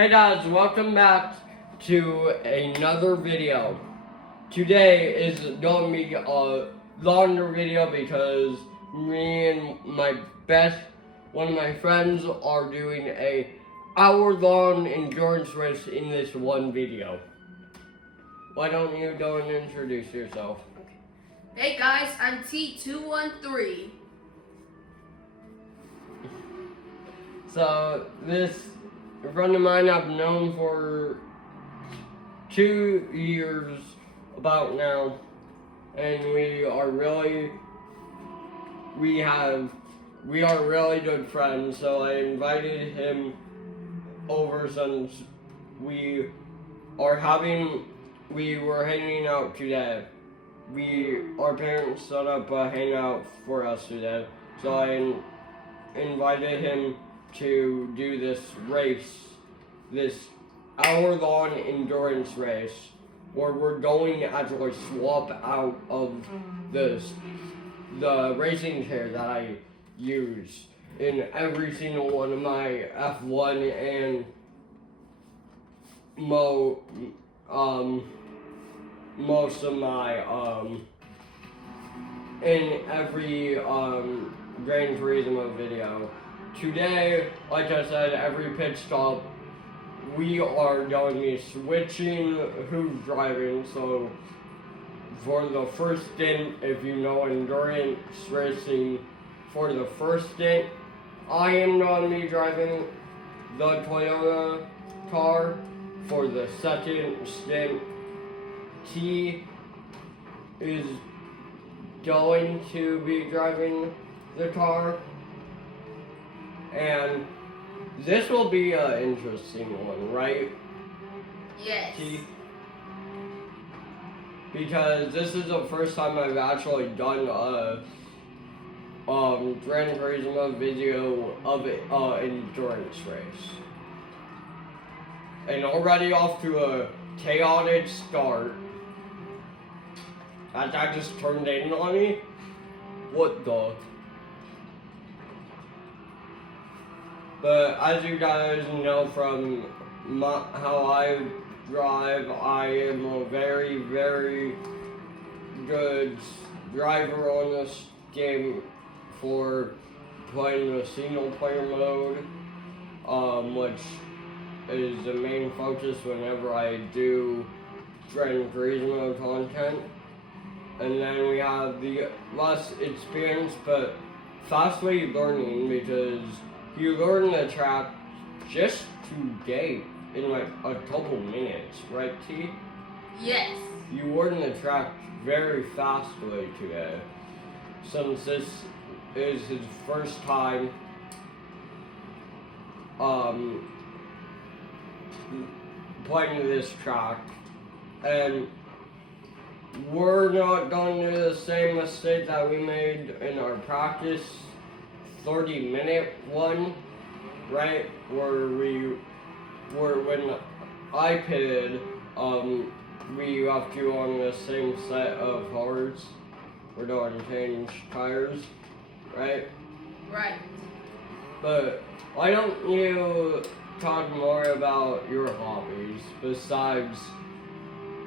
Hey guys, welcome back to another video. Today is going to be a longer video because me and one of my friends are doing a hour-long endurance race in this one video. Why don't you go and introduce yourself? Hey guys, I'm T213. So this friend of mine I've known for 2 years about now, and we are really good friends. So I invited him over since we were hanging out today. Our parents set up a hangout for us today, so I invited him to do this race, this hour-long endurance race, where we're going to actually swap out of the racing chair that I use in every single one of my F1 and most of my in every Gran Turismo video. Today, like I said, every pit stop we are going to be switching who's driving. So for the first stint, if you know endurance racing, for the first stint, I am going to be driving the Toyota car. For the second stint, T is going to be driving the car. And this will be an interesting one, right? Yes. T? Because this is the first time I've actually done a Gran Turismo video of an endurance race. And already off to a chaotic start. That just turned in on me. What the? But as you guys know from how I drive, I am a very, very good driver on this game for playing the single player mode, which is the main focus whenever I do Gran Turismo content. And then we have the less experience but fastly learning, because you learn the track just today in like a couple minutes, right, T? Yes. You learn the track very fastly today, since this is his first time playing this track, and we're not going to do the same mistake that we made in our practice 30-minute one, right? When I pitted, we left you on the same set of hards. We're going to change tires, right? Right. But why don't you talk more about your hobbies besides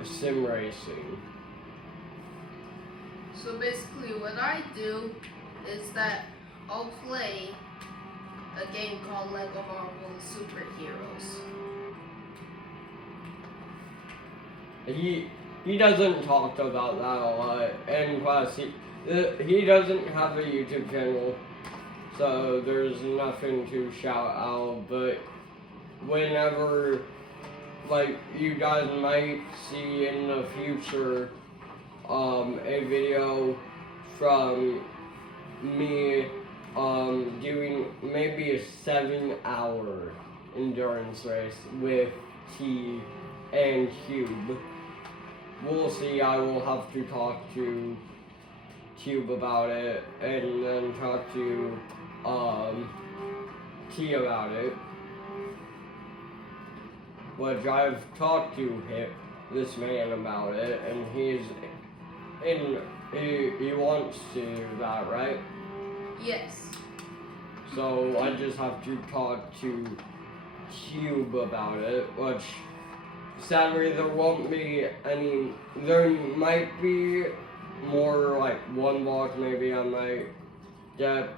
sim racing? So basically what I do is that I'll play a game called Lego Marvel Superheroes. He doesn't talk about that a lot, and plus he doesn't have a YouTube channel, so there's nothing to shout out. But whenever, like, you guys might see in the future a video from me doing maybe a 7-hour endurance race with T and Cube. We'll see. I will have to talk to Cube about it, and then talk to T about it. Which I've talked to this man about it, and he wants to do that, right? Yes. So I just have to talk to cube about it, which sadly there won't be any. There might be more like one block. Maybe I might get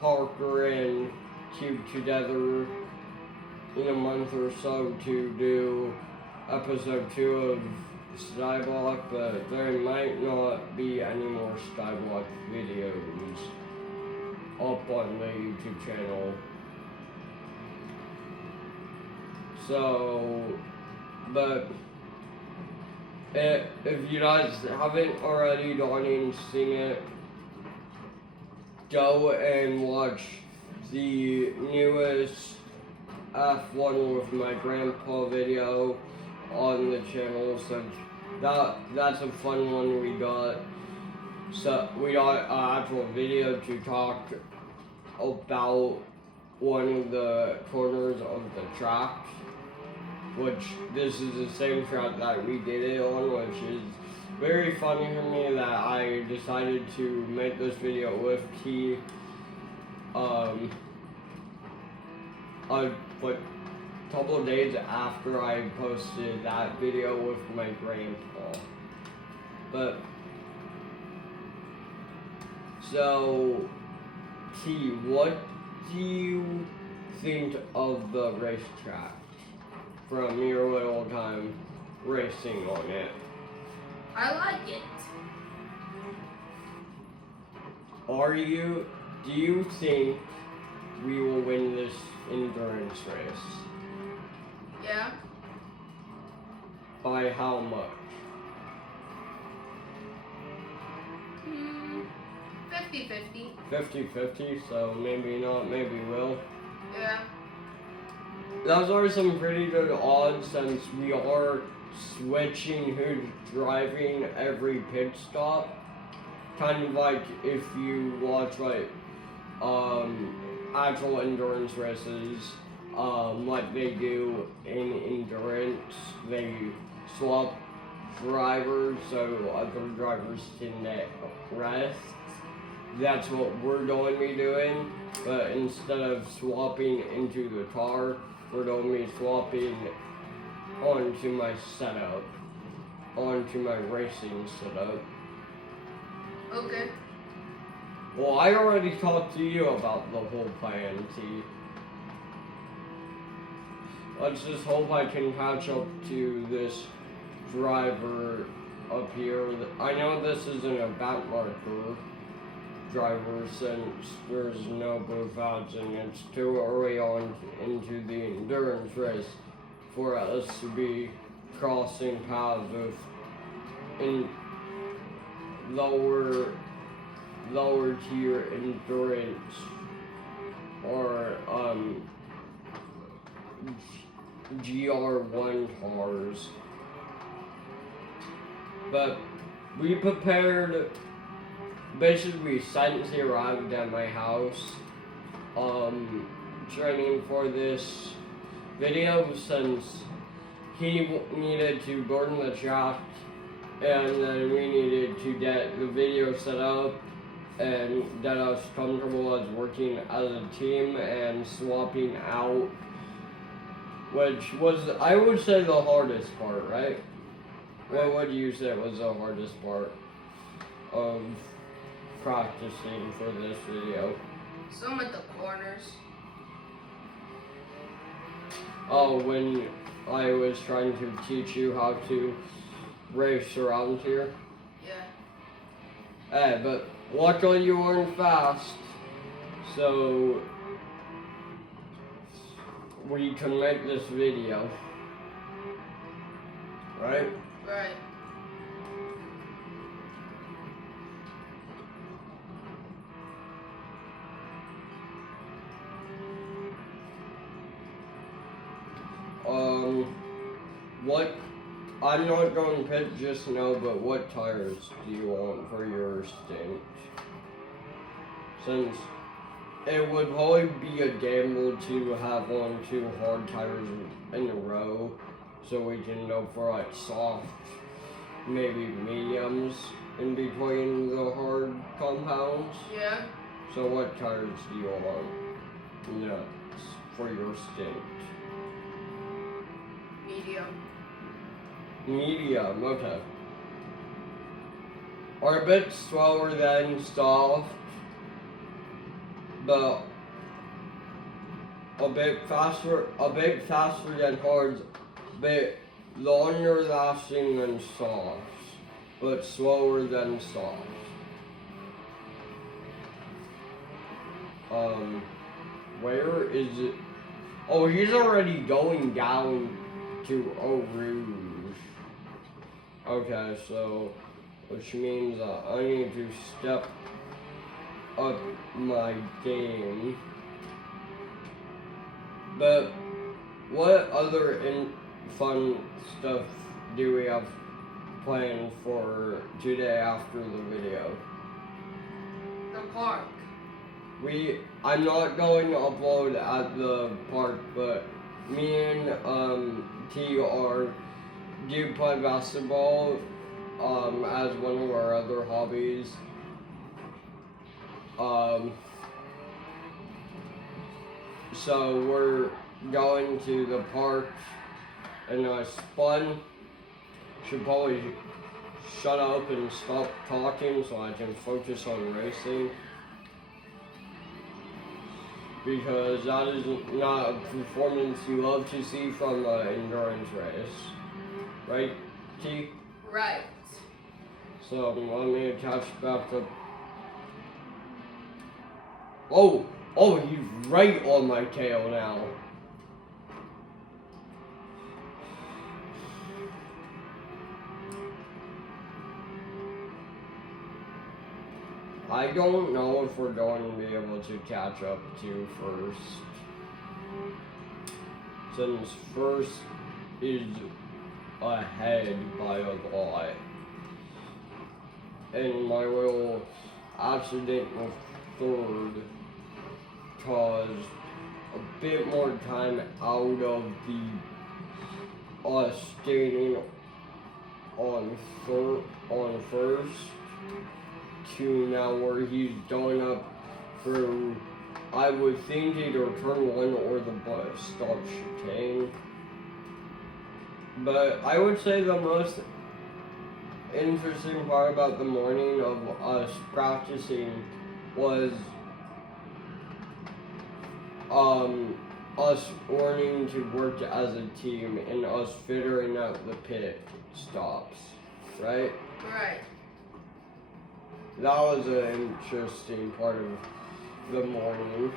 Parker and Cube together in a month or so to do episode 2 of Skyblock, but there might not be any more Skyblock videos up on the YouTube channel. So, but if you guys haven't already gone and seen it, go and watch the newest F1 with my grandpa video on the channel. So that's a fun one we got. So we got an actual video to talk about one of the corners of the track, which this is the same track that we did it on, which is very funny for me that I decided to make this video with T. Like a couple of days after I posted that video with my grandpa. But so T, what do you think of the racetrack from your little time racing on it? I like it. Do you think we will win this endurance race? Yeah. By how much? 50-50. 50-50, so maybe not, maybe will. Yeah. Those are some pretty good odds since we are switching who's driving every pit stop. Kind of like if you watch like actual endurance races, like they do in endurance, they swap drivers so other drivers can rest. That's what we're going to be doing, but instead of swapping into the car, we're going to be swapping onto my setup, onto my racing setup. Okay. Well, I already talked to you about the whole plan, T. Let's just hope I can catch up to this driver up here. I know this isn't a back marker driver since there's no blue flags and it's too early on into the endurance race for us to be crossing paths with in lower tier endurance or GR1 cars. But we prepared. Basically, since he arrived at my house, training for this video, since he needed to burn the shaft, and then we needed to get the video set up and get us comfortable as working as a team and swapping out, which was, I would say, the hardest part, right? What would you say was the hardest part of practicing for this video? Some of the corners. Oh, when I was trying to teach you how to race around here? Yeah. Hey, but luckily you weren't fast, so we can make this video. Right? Right. What, I'm not going pit just now, but what tires do you want for your stint? Since it would probably be a gamble to have 2 hard tires in a row, so we can go for like soft, maybe mediums in between the hard compounds. Yeah. So what tires do you want? Nuts for your stint? Medium, okay. Are a bit slower than soft, but a bit faster than hard, bit longer lasting than soft, but slower than soft. Where is it? Oh, he's already going down to Eau Rouge. Okay, so, which means I need to step up my game. But what other fun stuff do we have planned for today after the video? The park. I'm not going to upload at the park, but me and T do play basketball as one of our other hobbies. So we're going to the park, and it's fun. Should probably shut up and stop talking so I can focus on racing. Because that is not a performance you love to see from an endurance race. Right, T? Right. So let me catch back up. Oh, he's right on my tail now. I don't know if we're going to be able to catch up to first. Since first is ahead by a lot. And my little accident with third caused a bit more time out of the skating on first to now where he's going up through, I would think, either turn 1 or the bus stop chicane. But I would say the most interesting part about the morning of us practicing was us learning to work as a team and us figuring out the pit stops, right? Right. That was an interesting part of the morning.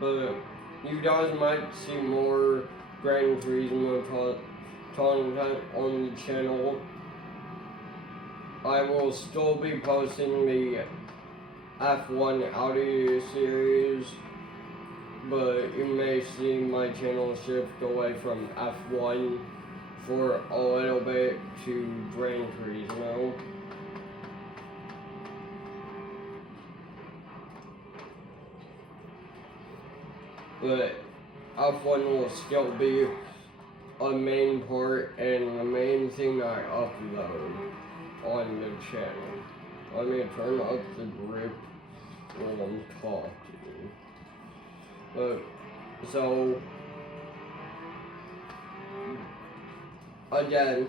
But you guys might see more Gran Turismo content on the channel. I will still be posting the F1 Audi series, but you may see my channel shift away from F1 for a little bit to Gran Turismo. But F1 will still be a main part and the main thing I upload on the channel. Let me turn up the grip while I'm talking. But, so, again,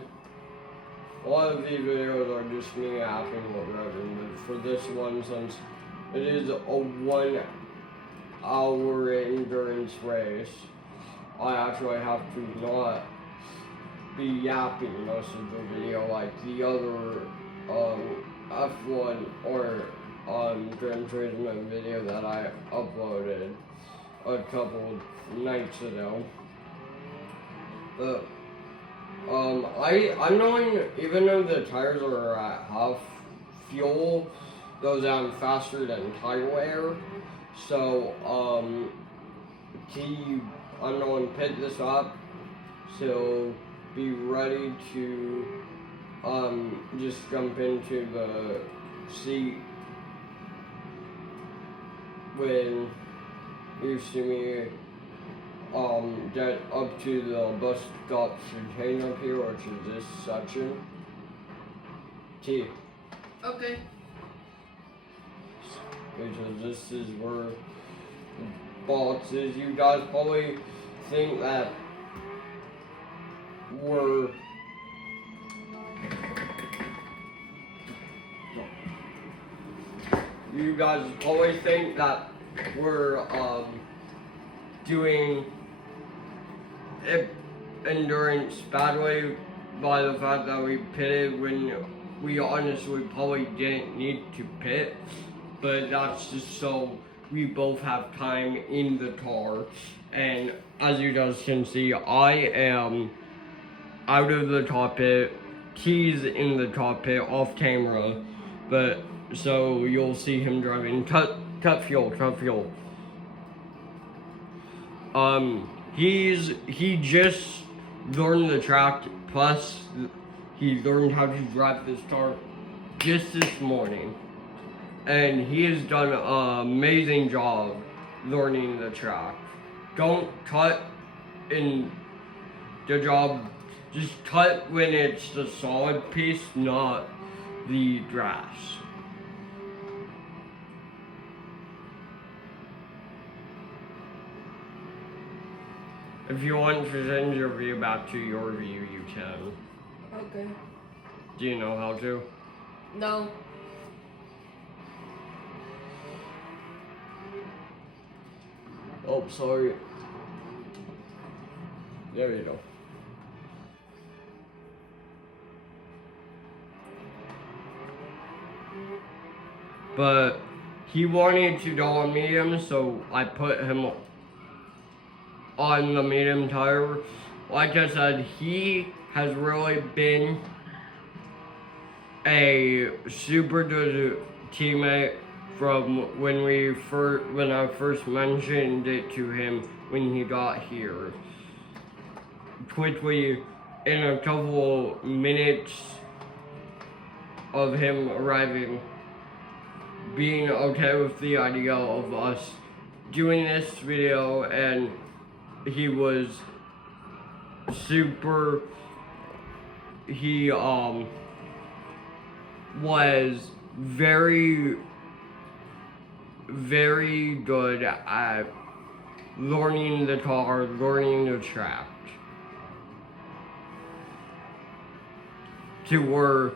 a lot of these videos are just me yapping whatever, but for this one, since it is a 1 hour endurance race, I actually have to not be yapping most of the video like the other F1 or Gran Turismo video that I uploaded a couple nights ago. But I'm knowing, even though the tires are at half fuel, goes down faster than tire wear. So I'm going to pick this up, so be ready to just jump into the seat when you see me get up to the bus stop chicane up here, which is this section. T. Okay. Because this is where the box is. You guys probably think that we're doing endurance badly by the fact that we pitted when we honestly probably didn't need to pit, but that's just so we both have time in the car. And as you guys can see, I am out of the top pit, T's in the top pit off camera, but so you'll see him driving. Cut fuel. He just learned the track, plus he learned how to drive this car just this morning. And he has done an amazing job learning the track. Don't cut in the job, just cut when it's the solid piece, not the grass. If you want to send your view back to your view, you can. Okay. Do you know how to? No. Oh, sorry. There you go. But he wanted to go on medium, so I put him on the medium tire. Like I said, he has really been a super good teammate from when I first mentioned it to him when he got here. Quickly, in a couple minutes of him arriving, being okay with the idea of us doing this video, and he was super, he was very good at learning the car, learning the track, to where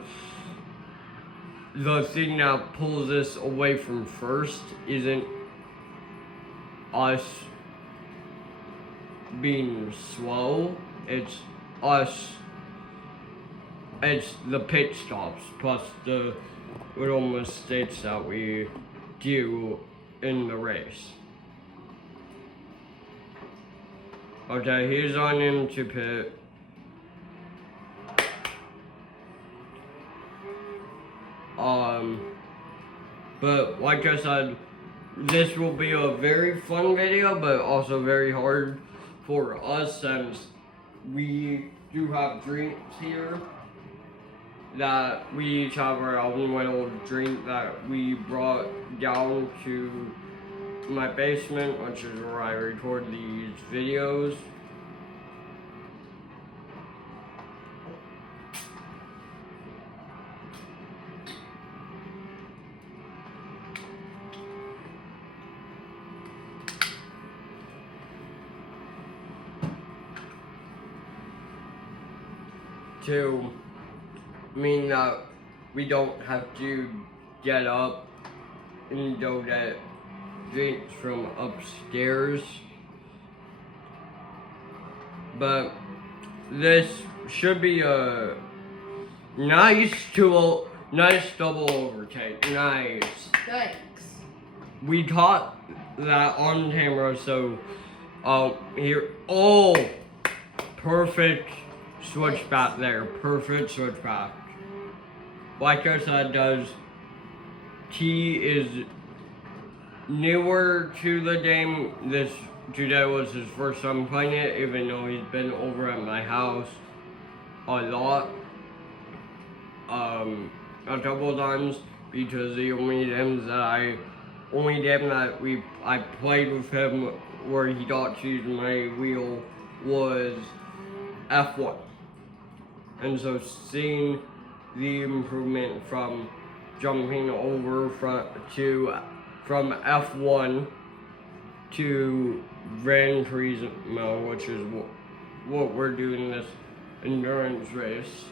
the thing that pulls us away from first isn't us being slow, it's the pit stops plus the little mistakes that we do in the race. Okay, he's on into pit. But like I said, this will be a very fun video, but also very hard for us since we do have drinks here that we each have our own little drink that we brought down to my basement, which is where I record these videos. To mean that we don't have to get up and go get drinks from upstairs. But this should be a nice double overtake. Nice. Thanks. We caught that on camera, so here. Perfect switch back there. Perfect switch back. Like I said, T is newer to the game. Today was his first time playing it, even though he's been over at my house a lot. A couple of times, because the only game that I played with him where he got to use my wheel was F1. And so seeing the improvement from jumping over from F1 to Gran Turismo, which is what we're doing this endurance race,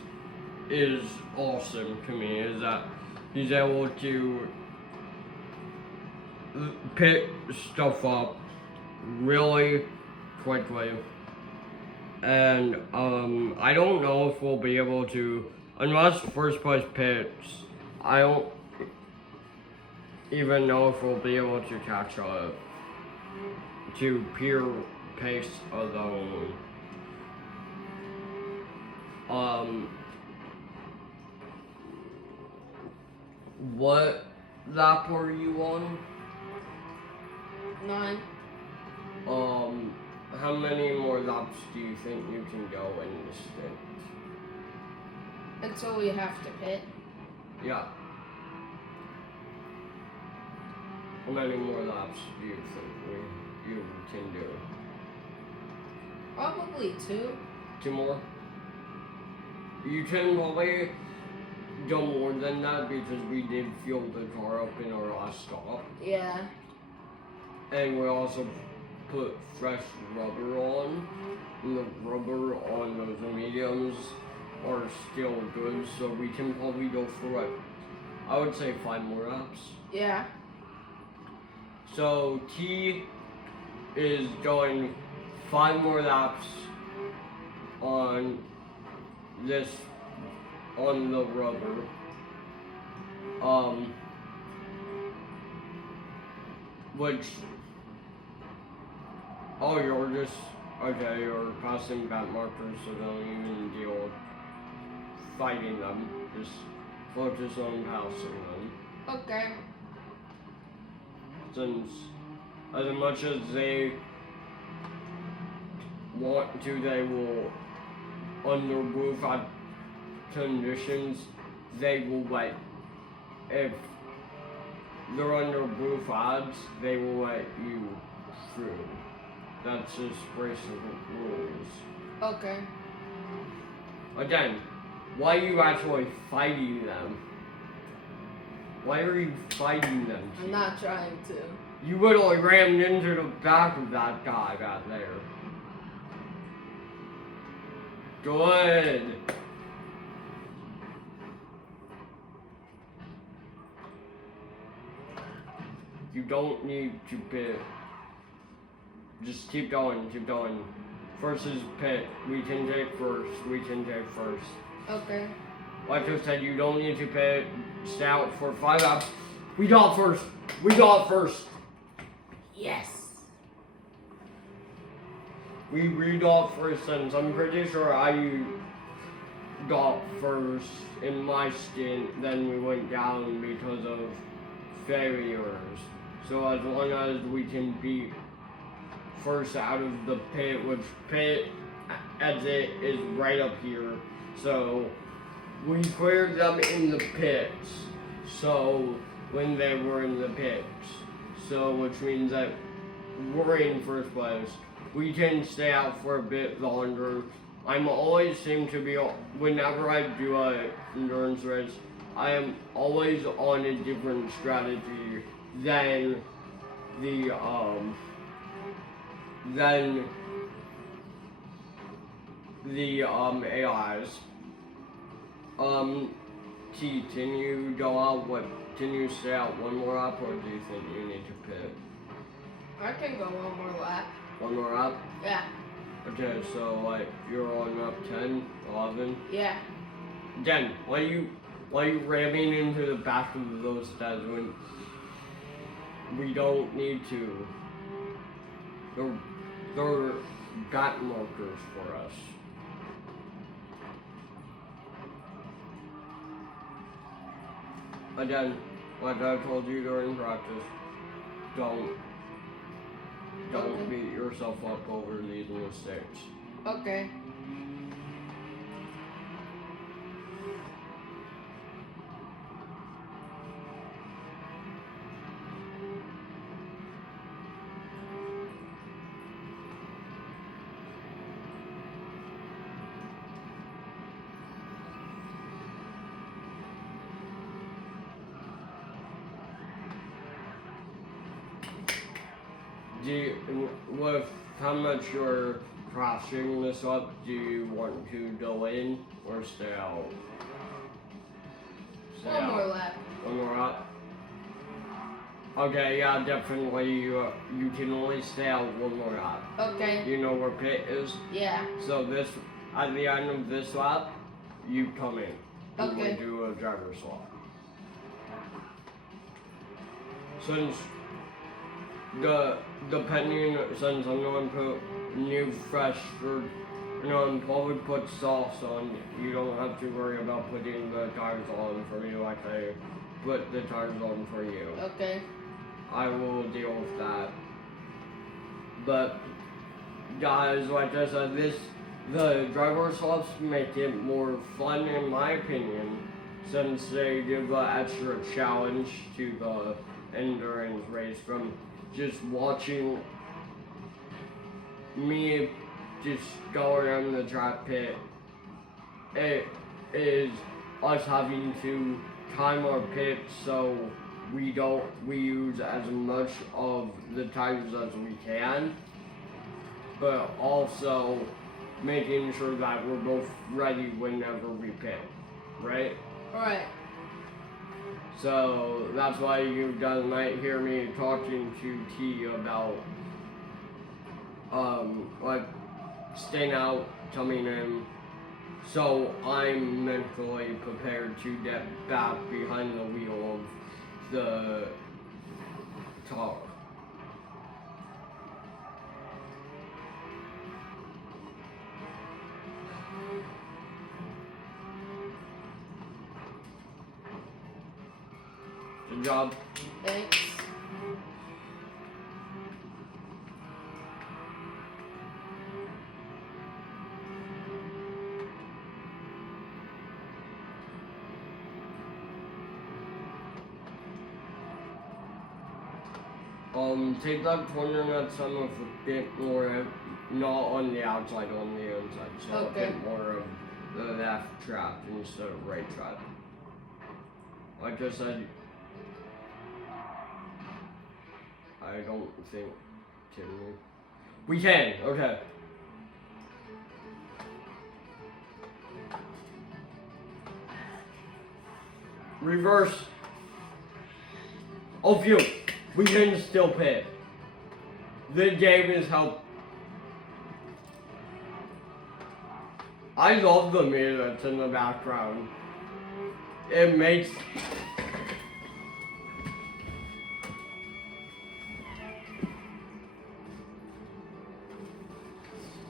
is awesome to me. Is that he's able to pick stuff up really quickly. And I don't know if we'll be able to, unless first place picks, I don't even know if we'll be able to catch up to pure pace alone. What lap were you on? 9. How many more laps do you think you can go in this stint? Until we have to pit. Yeah. How many more laps do you think you can do? Probably 2. 2 more? You can probably do more than that because we did fuel the car up in our last stop. Yeah. And we also put fresh rubber on. And the rubber on those mediums are still good, so we can probably go for it. I would say 5 more laps. Yeah. So T is going 5 more laps on the rubber. Which, oh, you're just, okay, you're passing back markers, so don't even deal with fighting them. Just focus on passing them. Okay. Since, as much as they want to, they will, under blue-flag conditions, they will let, if they're under blue flags, they will let you through. That's just basic rules. Okay. Again, why are you actually fighting them? Why are you fighting them? I'm not trying to. You literally rammed into the back of that guy back there. Good. You don't need to pit. Just keep going, keep going. First is pit. We can take first. We can take first. Okay. Like I said, you don't need to pit. Stay out for 5 laps. We got first. We got first. Yes. We got first, and I'm pretty sure I got first in my stint. Then we went down because of failures. So as long as we can be first out of the pit, which pit exit is right up here. So we cleared them in the pits. So when they were in the pits. So which means that we're in first place. We can stay out for a bit longer. I'm always seem to be, whenever I do a endurance race, I am always on a different strategy than the AIs. T, can you go out? Can you stay out 1 more lap, or do you think you need to pit? I can go 1 more lap. 1 more lap? Yeah. Okay, so like you're on lap 10, 11. Yeah. 10. Why are you ramming into the back of those guys when we don't need to? They're back markers for us. Again, like I told you during practice, don't Okay. beat yourself up over these mistakes. Okay. with how much you're crashing this up, do you want to go in or stay out? Stay One out. more lap. One more lap? Okay, yeah, definitely. You can only stay out one more lap. Okay. You know where pit is? Yeah. So this, at the end of this lap, you come in. Okay. We do a driver swap. Since since I'm going to put new fresh fruit, I'm probably put sauce on. You don't have to worry about putting the tires on for you like I put the tires on for you. Okay. I will deal with that. But guys, like I said, the driver swaps make it more fun in my opinion, since they give an extra challenge to the endurance race from just watching me just go around the track pit. It is us having to time our pits so we use as much of the tires as we can, but also making sure that we're both ready whenever we pit, right? Alright. So that's why you guys might hear me talking to T about like staying out, coming in, so I'm mentally prepared to get back behind the wheel of the car. Good job. Thanks. Take that corner next time with a bit more, not on the outside, on the inside. So Okay. a bit more of the left trap instead of right trap. Like I said, I don't think, can we? We can, okay. Reverse. Oh, phew. We can still pit. The game is help. I love the mirror that's in the background. It makes.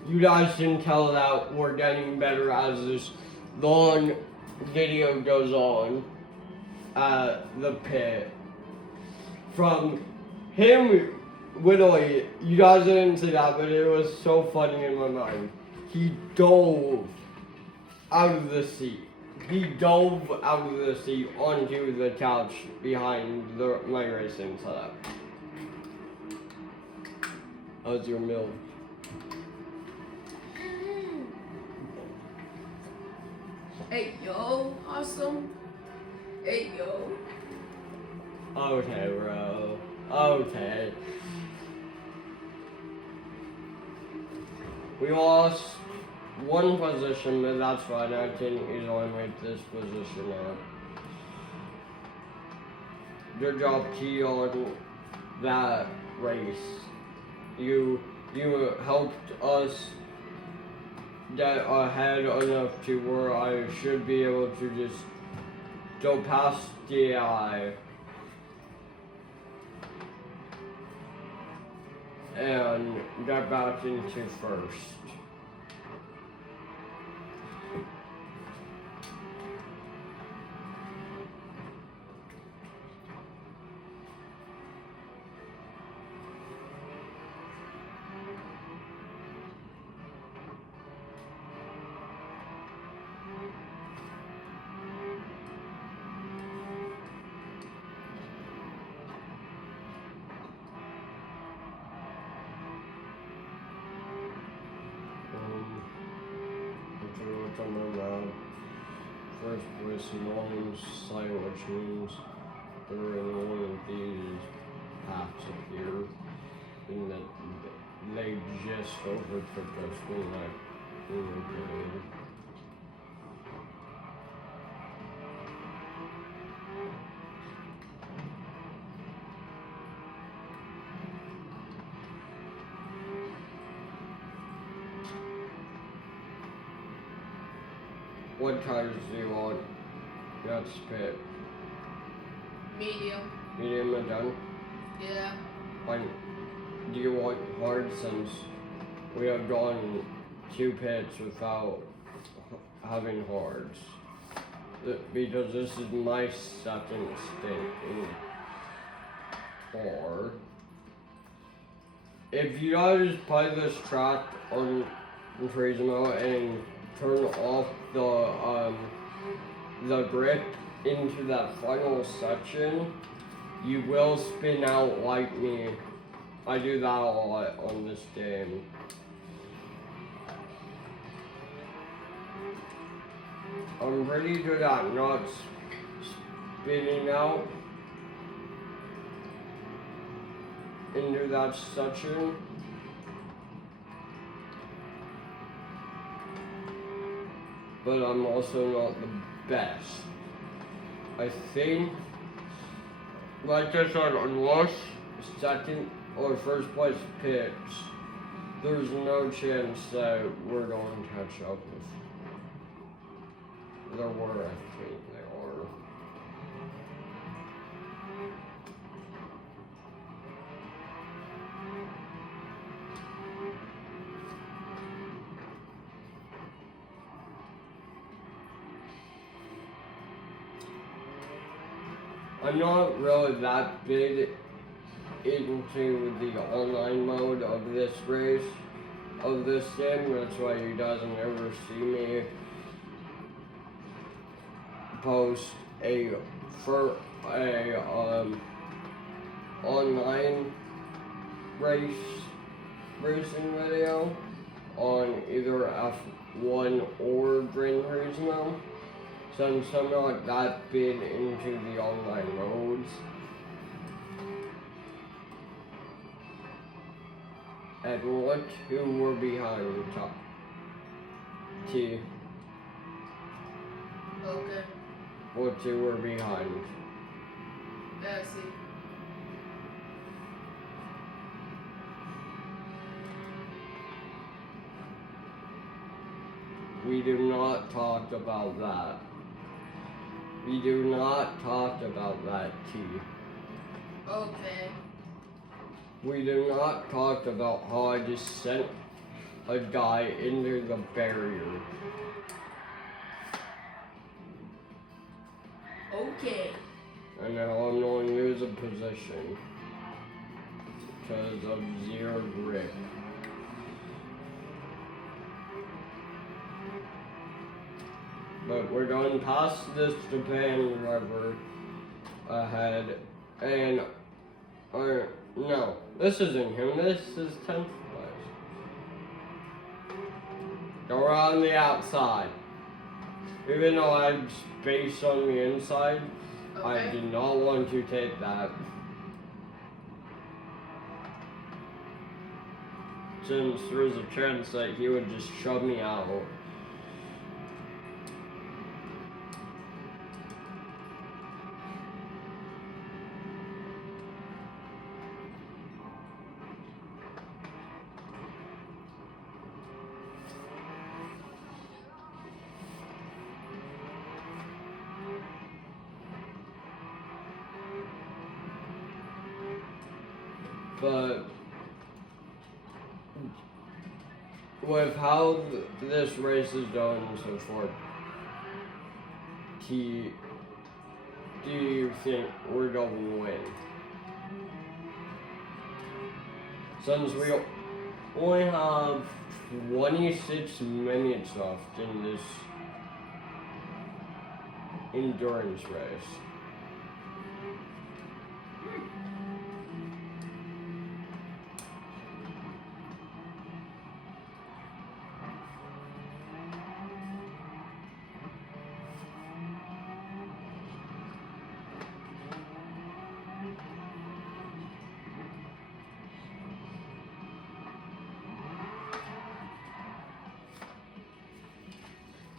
You guys can tell that we're getting better as this long video goes on at the pit. From him, literally, you guys didn't see that, but it was so funny in my mind. He dove out of the seat. He dove out of the seat onto the couch behind my racing setup. How's your milk? Hey yo, awesome. Hey yo. Okay, bro. Okay. We lost one position, but that's fine. I can easily make this position up. Good job, T, on that race. You helped us get ahead enough to where I should be able to just go past DI and get back into first. First with long sight, which means there are one of these paths up here. and that they just overtook us when we were playing. What tires do you want? That's pit. Medium. Medium and done? Yeah. Fine. Do you want hard, since we have gone 2 pits without having hards? Because this is my second stint in hard. If you guys play this track on Turismo and turn off the grip into that final section, you will spin out like me. I do that a lot on this game. I'm pretty good at not spinning out into that section. But I'm also not the best. I think, like I said, unless second or first place picks, there's no chance that we're going to catch up with. There were, I think they are. I'm not really that big into the online mode of this race, of this game. That's why you guys never see me post a online racing video on either F1 or Gran Turismo, since I'm not that big into the online modes. And what 2 were behind the top T? Okay. What 2 were behind? Yeah, I see. We do not talk about that. We do not talk about that, T. Okay. We do not talk about how I just sent a guy into the barrier. Okay. And now I'm going to lose a position because of 0 grip. But we're going past this Japan River ahead, and no, this isn't him. This is 10th place. Go around the outside. Even though I have space on the inside, Okay. I did not want to take that. Since there's a chance that he would just shove me out. But with how this race is going so far, do you think we're going to win? Since we only have 26 minutes left in this endurance race.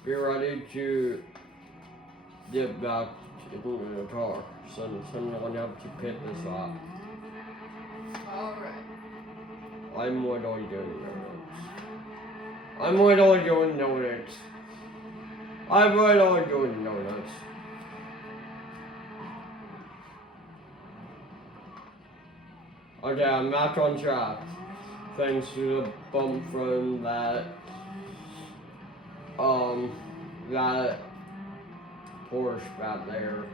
be ready to get back into the car since I'm going to have to pit this lap. Alright. I'm literally doing donuts. I'm literally doing donuts. I'm literally doing donuts. Okay, I'm back on track. Thanks to the bump from that Porsche back there.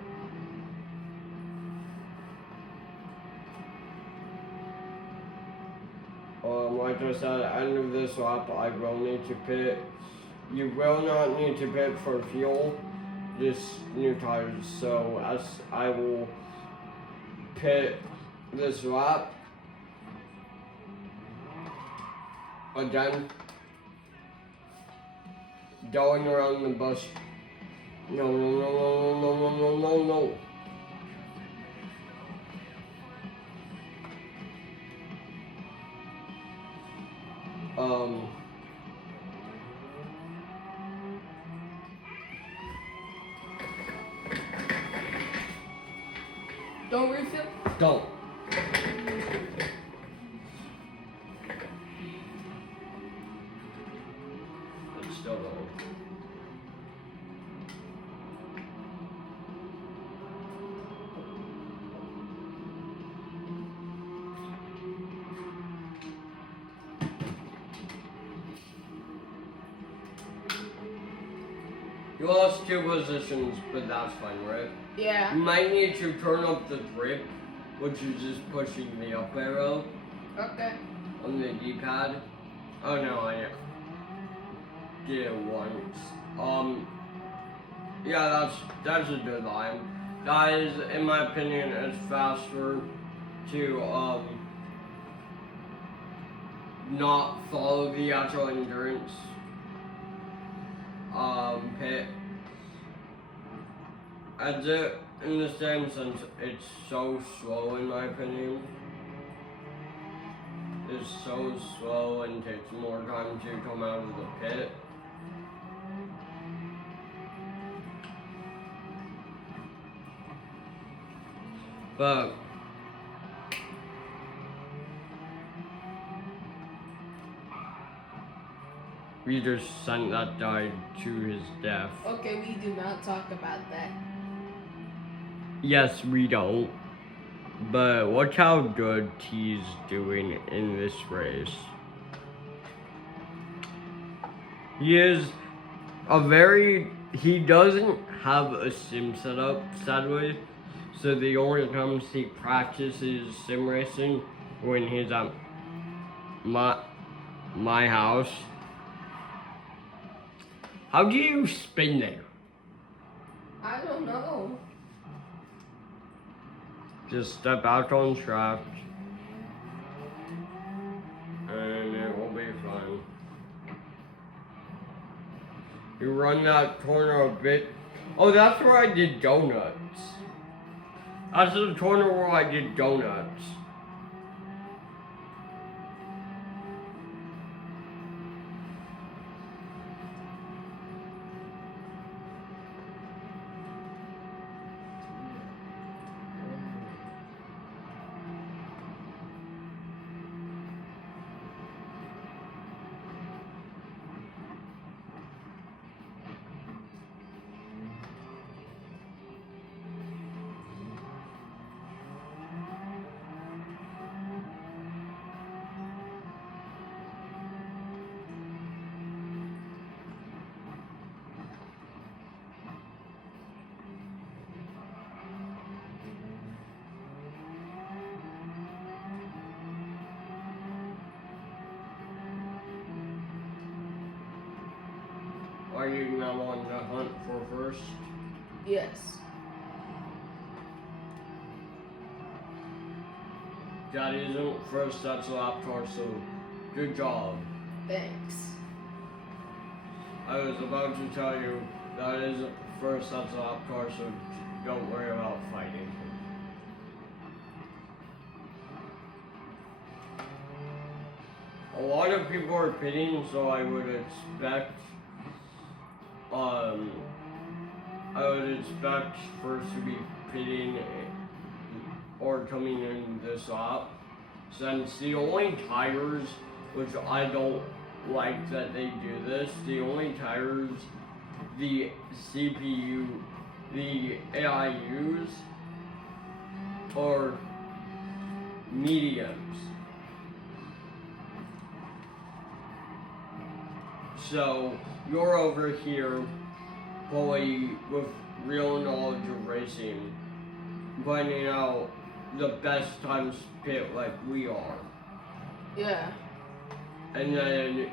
Like I said, at the end of this lap, I will need to pit. You will not need to pit for fuel, just new tires. So as I will pit this lap again, going around the bus. No. Don't refill? Don't. It's still going. You lost 2 positions, but that's fine, right? Yeah. You might need to turn up the grip, which is just pushing the up arrow Okay. on the D-pad. Oh no, I did it once. Yeah, that's a good line. Guys, in my opinion, it's faster to not follow the actual endurance pit. As it, in the same sense, it's so slow in my opinion. It's so slow and takes more time to come out of the pit. But we just sent that guy to his death. Okay, we do not talk about that. Yes, we don't. But look how good T's doing in this race. He doesn't have a sim setup, sadly. So the only times he practices sim racing when he's at my house. How do you spin there? I don't know. Just step out on track and it will be fine. You run that corner a bit. Oh, that's where I did donuts. That's the corner where I did donuts. Are you now on the hunt for first? Yes. That isn't first, that's a lap car, so good job. Thanks. I was about to tell you that isn't first, that's a lap car, so don't worry about fighting. A lot of people are pitting, so I would expect I would expect first to be pitting or coming in this up, since the only tires, which I don't like that they do this, the only tires the CPU, the AIUs, are mediums. So you're over here, fully with real knowledge of racing, finding out the best times to pit like we are. Yeah. And then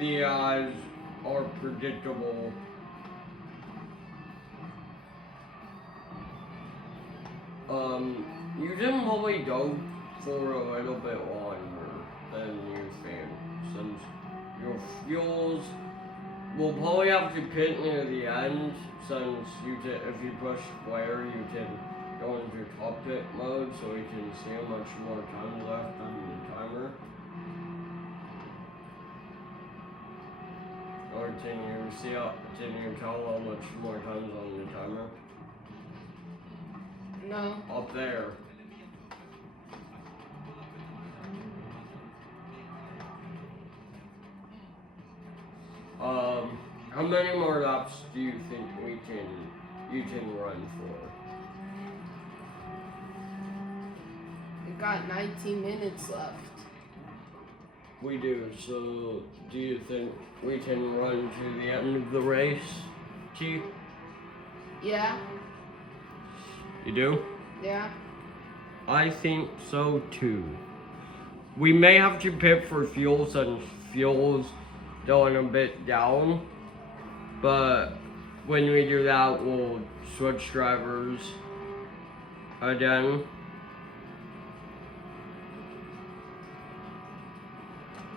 the odds are predictable. You didn't probably go for a little bit longer than you think, since your fuels will probably have to pit near the end, since if you push square, you can go into top pit mode, so we can see how much more time left on the timer. Or can you tell how much more time's on the timer? No. Up there. How many more laps do you think you can run for? We got 19 minutes left. We do, so do you think we can run to the end of the race, T? Yeah. You do? Yeah. I think so too. We may have to pit for fuel since fuel's going a bit down, but when we do that, we'll switch drivers again.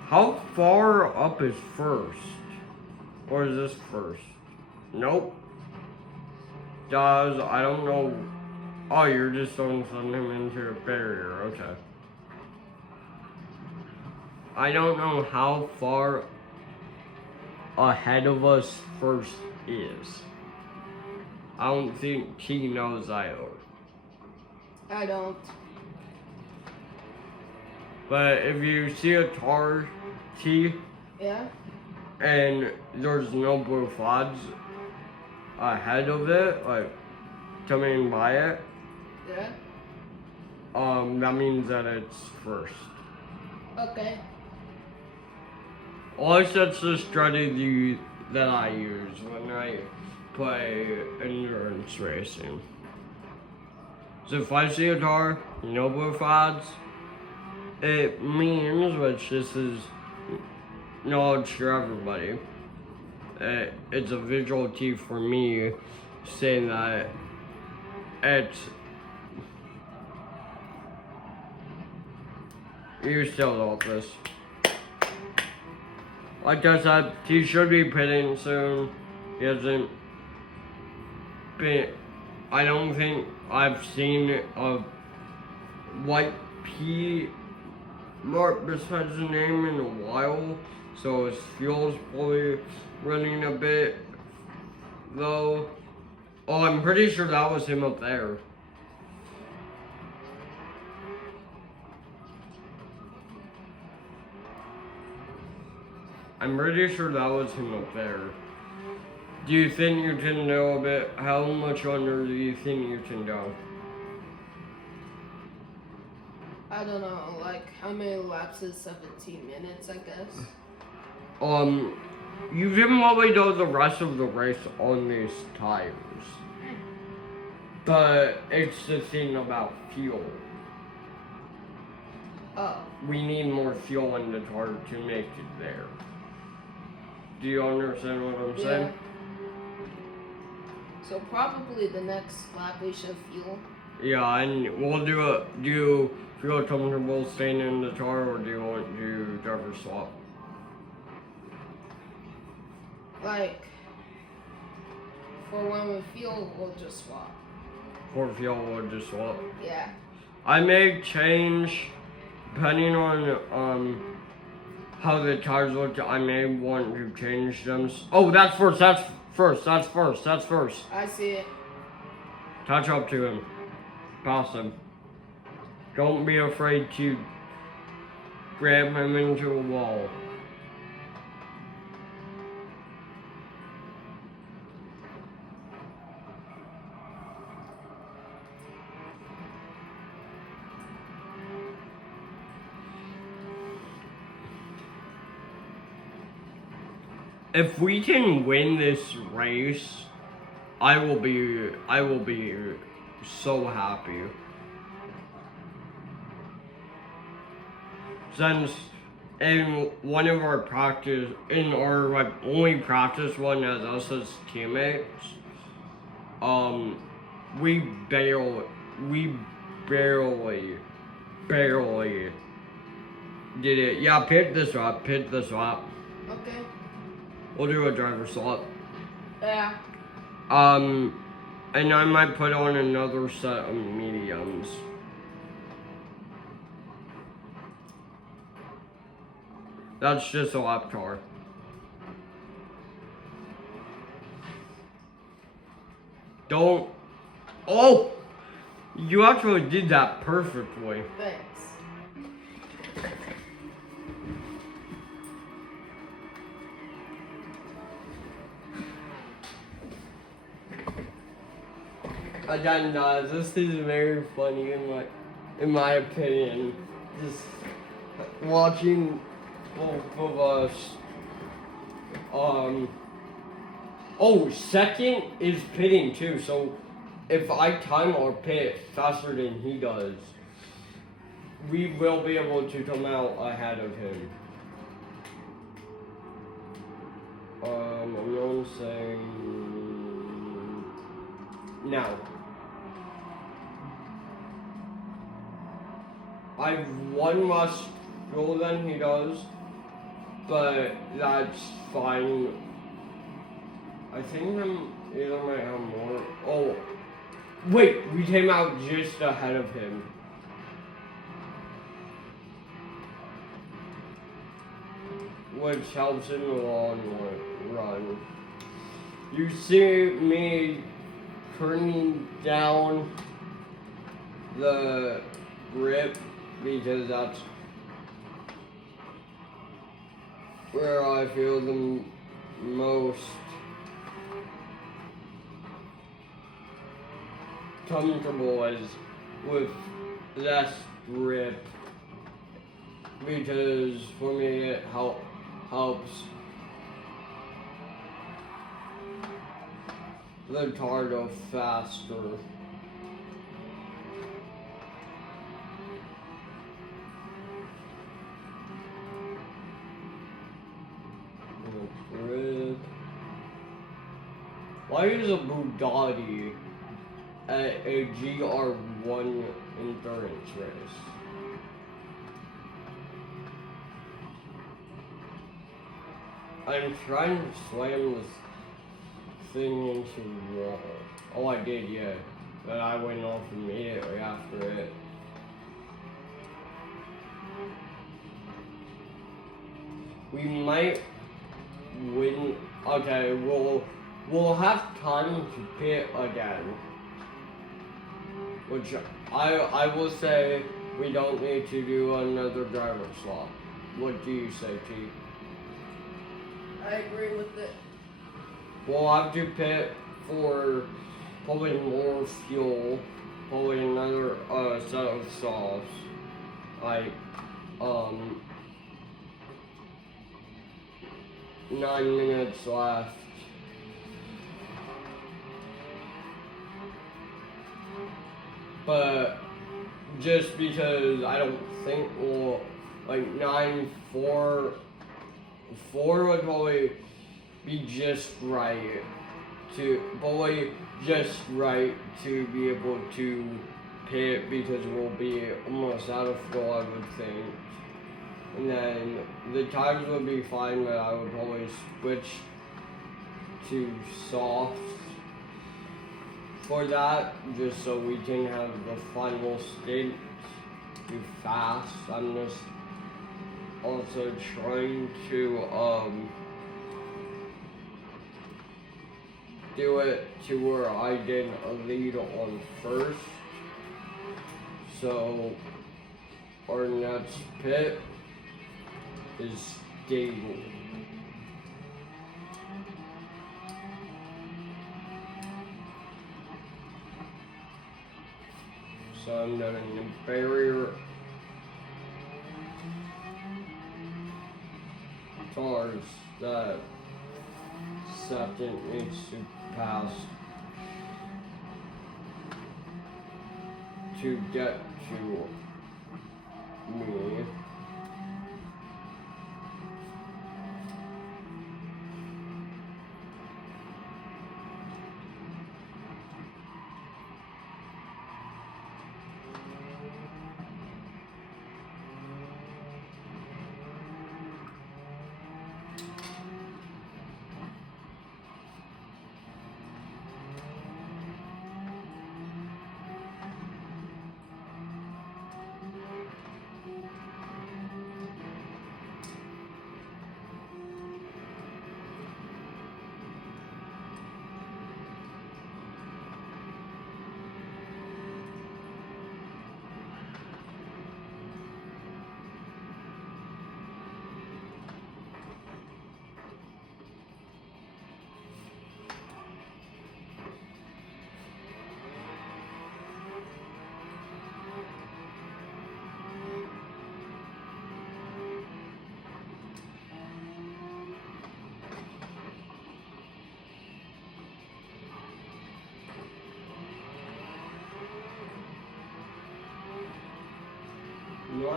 How far up is first? Or is this first? Nope. I don't know. Oh, you're just throwing him into a barrier. Okay. I don't know how far ahead of us first is. I don't think he knows either. I don't. But if you see a tar T, Yeah. and there's no blue flags ahead of it, like coming by it, Yeah. that means that it's first. Okay. Well, at least that's the strategy that I use when I play endurance racing. So if I see a car, no blue flags, it means, which this is knowledge to everybody, it's a visual key for me saying that it's, you still know this. Like I said, he should be pitting soon. He hasn't been, I don't think I've seen a white P mark besides the name in a while, so his fuel's probably running a bit low. Oh, I'm pretty sure that was him up there. I'm pretty sure that was him up there. Do you think you can go a bit? How much under do you think you can go? I don't know, like how many laps is 17 minutes, I guess. You can probably do the rest of the race on these tires. But it's the thing about fuel. Oh. We need more fuel in the car to make it there. Do you understand what I'm saying? So probably the next lap we should fuel. Yeah, and we'll do you feel comfortable staying in the car, or do you want to driver swap? Like, for when we fuel, we'll just swap. For fuel, we'll just swap. Yeah. I may change, depending on how the tires look, I may want to change them. Oh, that's first. That's first. That's first. That's first. I see it. Touch up to him. Pass him. Don't be afraid to grab him into a wall. If we can win this race, I will be so happy. Since in one of our practice, in our like only practice one as us as teammates, we barely did it. Yeah, pick this up. Okay. We'll do a driver swap. Yeah. And I might put on another set of mediums. That's just a lap car. Don't. Oh! You actually did that perfectly. Thanks. Again, this is very funny in my opinion. Just watching both of us. Oh, second is pitting too. So if I time our pit faster than he does, we will be able to come out ahead of him. I'm going to say now. I've one less fuel than he does, but that's fine. I think either might have more. Oh, wait, we came out just ahead of him. Which helps in the long run. You see me turning down the grip because that's where I feel the most comfortable is with less grip, because for me it helps the car go faster. Why is a Bugatti at a GR1 endurance race? I'm trying to slam this thing into the wall. Oh, I did, yeah. But I went off immediately after it. We might win. Okay, we'll have time to pit again. Which I will say we don't need to do another driver swap. What do you say, T? I agree with it. We'll have to pit for probably more fuel, probably another set of sauce. Like 9 minutes left. But just because I don't think we'll like 9-4 would probably be just right to be able to pit, because we'll be almost out of fuel, I would think. And then the tires would be fine, but I would probably switch to soft for that, just so we can have the final stint be fast. I'm just also trying to do it to where I get a lead on first. So our next pit is stable. So I'm doing the barrier cars that second needs to pass to get to me.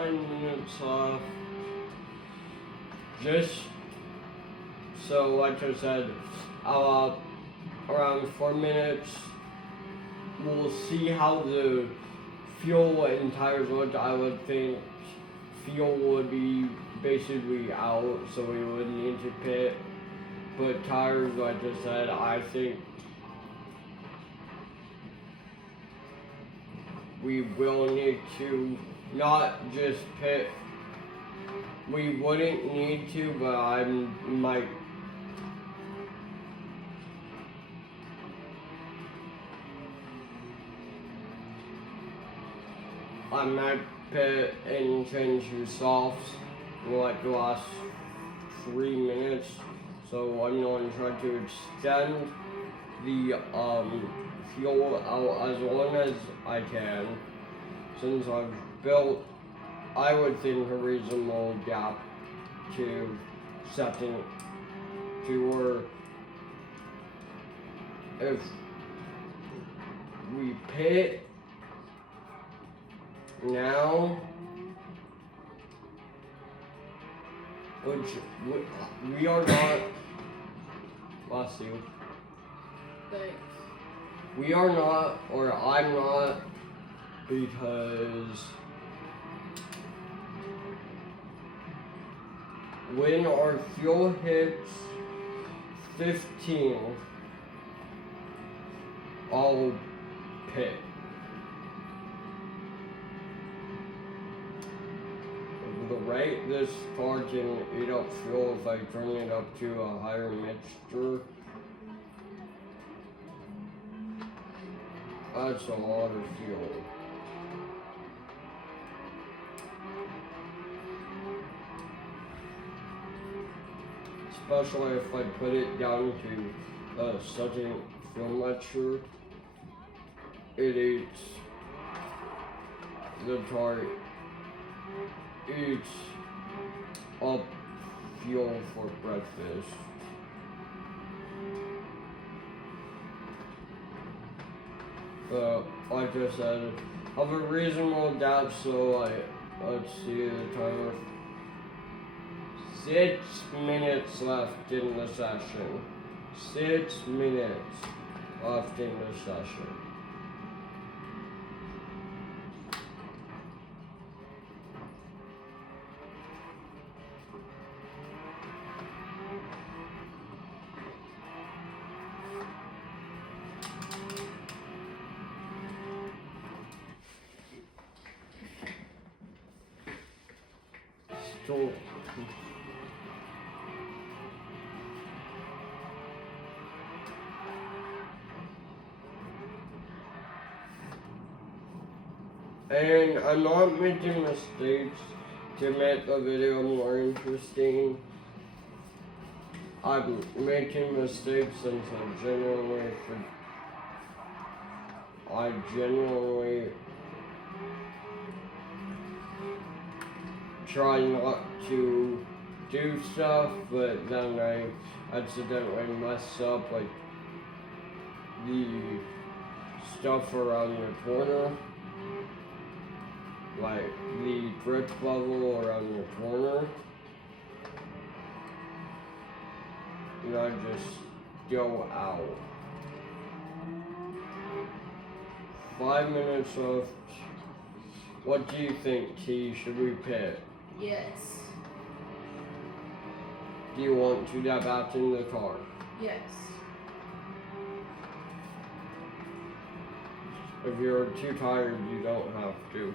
Minutes off. Just so, like I said, around 4 minutes. We'll see how the fuel and tires look. I would think fuel would be basically out, so we would need to pit. But tires, like I said, I think we will need to not just pit. We wouldn't need to, but I might. I might pit and change to softs in like the last 3 minutes. So I'm going to try to extend the fuel out as long as I can, since I've built, I would think, a reasonable gap to second to where if we pit now, which we are not, bless you. Thanks. We are not, or I'm not, because when our fuel hits 15, I'll pit. The rate this car can eat up fuel if I turn it up to a higher mixture, that's a lot of fuel. Especially if I put it down to a second fuel mixture, it eats, the car eats up fuel for breakfast. But like I said, I have a reasonable doubt, so let's see the timer. 6 minutes left in the session. 6 minutes left in the session. Still And I'm not making mistakes to make the video more interesting. I'm making mistakes since I genuinely try not to do stuff, but then I accidentally mess up like the stuff around the corner, like the grip level around the corner. And I just go out. 5 minutes left. What do you think, T? Should we pit? Yes. Do you want to get back in the car? Yes. If you're too tired, you don't have to.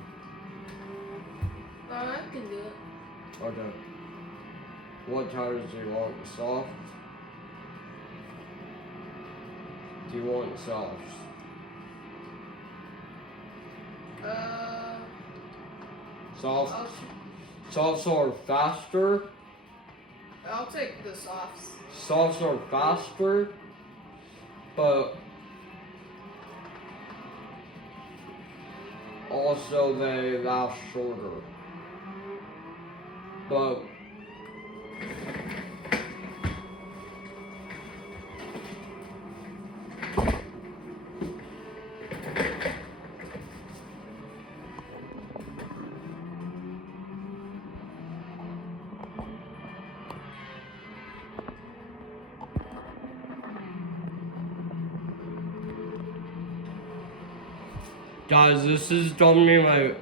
I can do it. Okay. What tires do you want? Soft? Do you want softs? Softs. Softs are faster. I'll take the softs. Softs are faster, but also they last shorter. But guys, this is gonna be my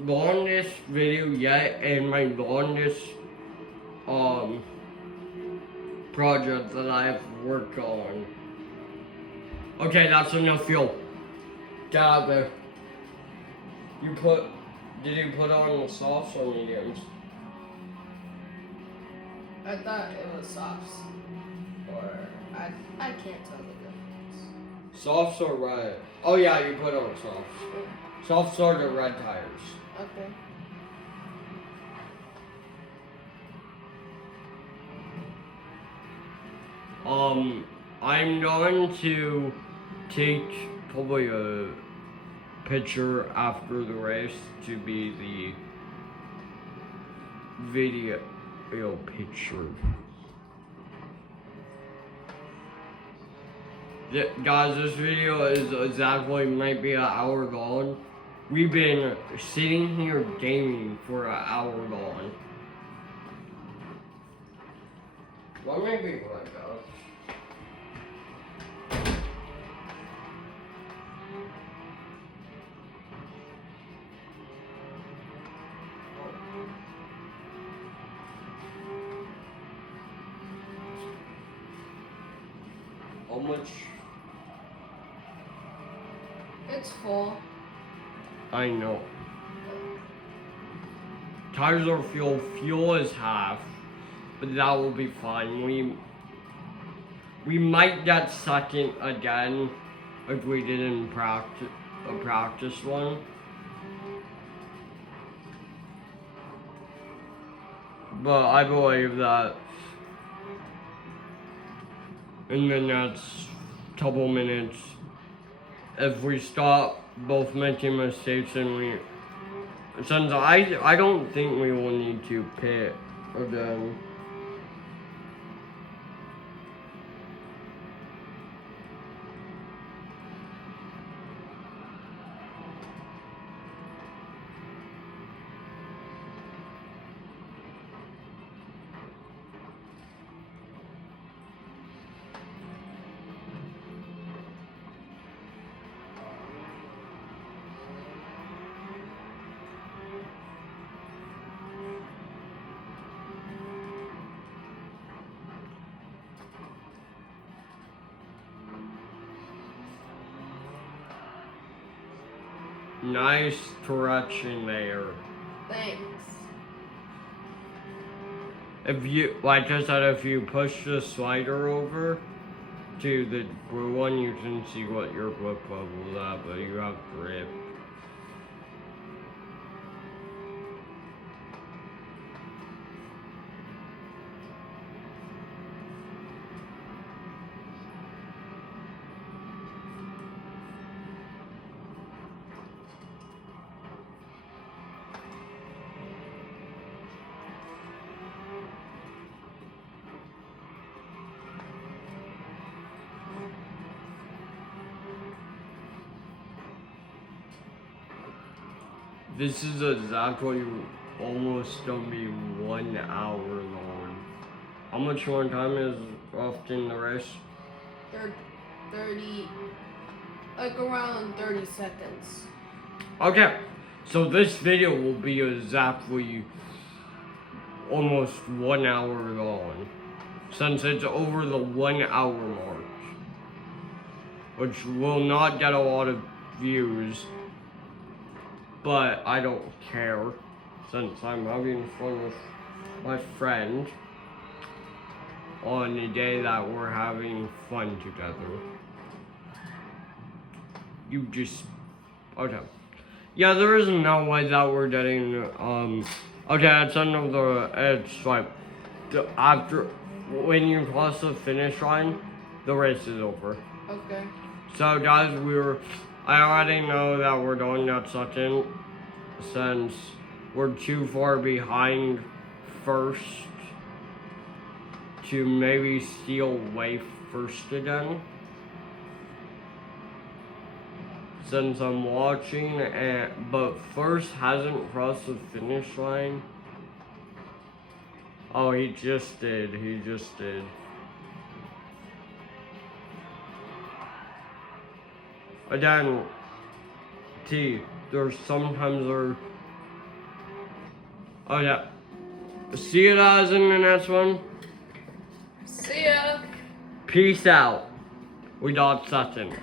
longest video yet and my longest project that I've worked on. Okay, that's enough fuel. Get out there. Did you put on the softs or mediums? I thought it was softs. Or I can't tell the difference. Softs are red. Oh yeah, you put on softs. Softs are the red tires. Okay. I'm going to take probably a picture after the race to be the video picture. Guys, this video is exactly might be an hour long. We've been sitting here gaming for an hour long. What may be like that? How much? It's full. I know. Tires are fuel. Fuel is half, but that will be fine. We might get second again if we didn't practice one. But I believe that in the next couple minutes, if we stop both making mistakes and since I don't think we will need to pit again. Nice correction there. Thanks. if you, like I said, if you push the slider over to the blue one, you can see what your grip level is at, but you have grip. This is exactly almost gonna be 1 hour long. How much more time is left in the race? 30, like around 30 seconds. Okay, so this video will be exactly almost 1 hour long, since it's over the 1 hour mark, which will not get a lot of views. But I don't care, since I'm having fun with my friend on the day that we're having fun together. You just, okay. Yeah, there is no way that we're getting, okay, it's another, it's like, after, when you cross the finish line, the race is over. Okay. So guys, I already know that we're going at second, since we're too far behind first to maybe steal away first again. Since I'm watching, but first hasn't crossed the finish line. Oh, he just did. Again, there's sometimes oh yeah. See you guys in the next one. See ya. Peace out. We got second.